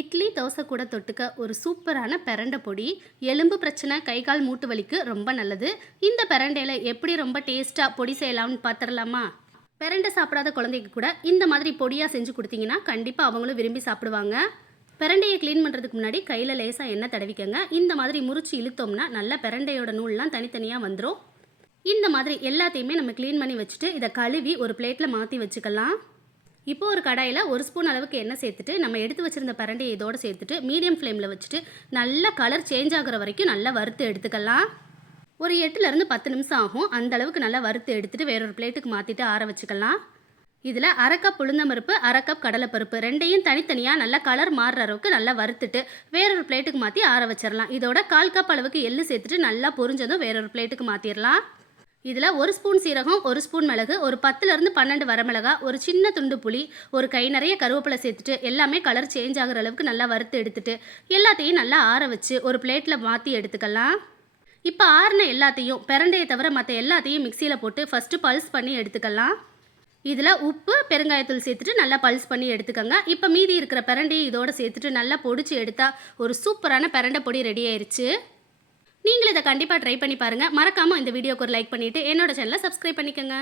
இட்லி தோசை கூட தொட்டுக்க ஒரு சூப்பரான பிரண்டை பொடி. எலும்பு பிரச்சனை, கை கால் மூட்டு வலிக்கு ரொம்ப நல்லது. இந்த பிரண்டையில எப்படி ரொம்ப டேஸ்ட்டாக பொடி செய்யலாம்னு பார்த்துடலாமா? பிரண்டை சாப்பிடாத குழந்தைக்கு கூட இந்த மாதிரி பொடியாக செஞ்சு கொடுத்தீங்கன்னா கண்டிப்பாக அவங்களும் விரும்பி சாப்பிடுவாங்க. பிரண்டையை க்ளீன் பண்ணுறதுக்கு முன்னாடி கையில் லேசாக எண்ணெய் தடவிக்கங்க. இந்த மாதிரி முறிச்சு இழுத்தோம்னா நல்லா பிரண்டையோட நூல்லாம் தனித்தனியாக வந்துடும். இந்த மாதிரி எல்லாத்தையுமே நம்ம க்ளீன் பண்ணி வச்சுட்டு இதை கழுவி ஒரு பிளேட்டில் மாற்றி வச்சுக்கலாம். இப்போ ஒரு கடாயில் 1 ஸ்பூன் அளவுக்கு எண்ணெய் சேர்த்துட்டு நம்ம எடுத்து வச்சுருந்த பிரண்டையை இதோடு சேர்த்துட்டு மீடியம் ஃப்ளேமில் வச்சுட்டு நல்லா கலர் சேஞ்ச் ஆகிற வரைக்கும் நல்லா வறுத்து எடுத்துக்கலாம். ஒரு 8லேருந்து 10 நிமிஷம் ஆகும். அந்த அளவுக்கு நல்லா வறுத்து எடுத்துகிட்டு வேறொரு பிளேட்டுக்கு மாற்றிட்டு ஆற வச்சுக்கலாம். இதில் 1/2 கப் உளுந்தம்பருப்பு, 1/2 கப் கடலைப்பருப்பு ரெண்டையும் தனித்தனியாக நல்லா கலர் மாறுற அளவுக்கு நல்லா வறுத்துட்டு வேறொரு பிளேட்டுக்கு மாற்றி ஆற வச்சிடலாம். இதோட 1/4 கப் அளவுக்கு எள்ளு சேர்த்துட்டு நல்லா பொரிஞ்சதும் வேறொரு பிளேட்டுக்கு மாற்றிடலாம். இதில் 1 ஸ்பூன் சீரகம், 1 ஸ்பூன் மிளகு, ஒரு 10லேருந்து 12 வரமிளகா, ஒரு சின்ன துண்டு புளி, ஒரு கை நிறைய கருவேப்பிலை சேர்த்துட்டு எல்லாமே கலர் சேஞ்ச் ஆகிற அளவுக்கு நல்லா வறுத்து எடுத்துட்டு எல்லாத்தையும் நல்லா ஆற வச்சு ஒரு பிளேட்டில் மாற்றி எடுத்துக்கலாம். இப்போ ஆறின எல்லாத்தையும் பிரண்டையை தவிர மற்ற எல்லாத்தையும் மிக்சியில் போட்டு ஃபஸ்ட்டு பல்ஸ் பண்ணி எடுத்துக்கலாம். இதில் உப்பு, பெருங்காயத்தூள் சேர்த்துட்டு நல்லா பல்ஸ் பண்ணி எடுத்துக்கோங்க. இப்போ மீதி இருக்கிற பிரண்டையை இதோடு சேர்த்துட்டு நல்லா பொடிச்சு எடுத்தால் ஒரு சூப்பரான பிரண்டை பொடி ரெடி ஆயிடுச்சு. நீங்களும் இதை கண்டிப்பாக ட்ரை பண்ணி பாருங்கள். மறக்காமல் இந்த வீடியோக்கு ஒரு லைக் பண்ணிவிட்டு என்னோட சேனலை சப்ஸ்கிரைப் பண்ணிக்கோங்க.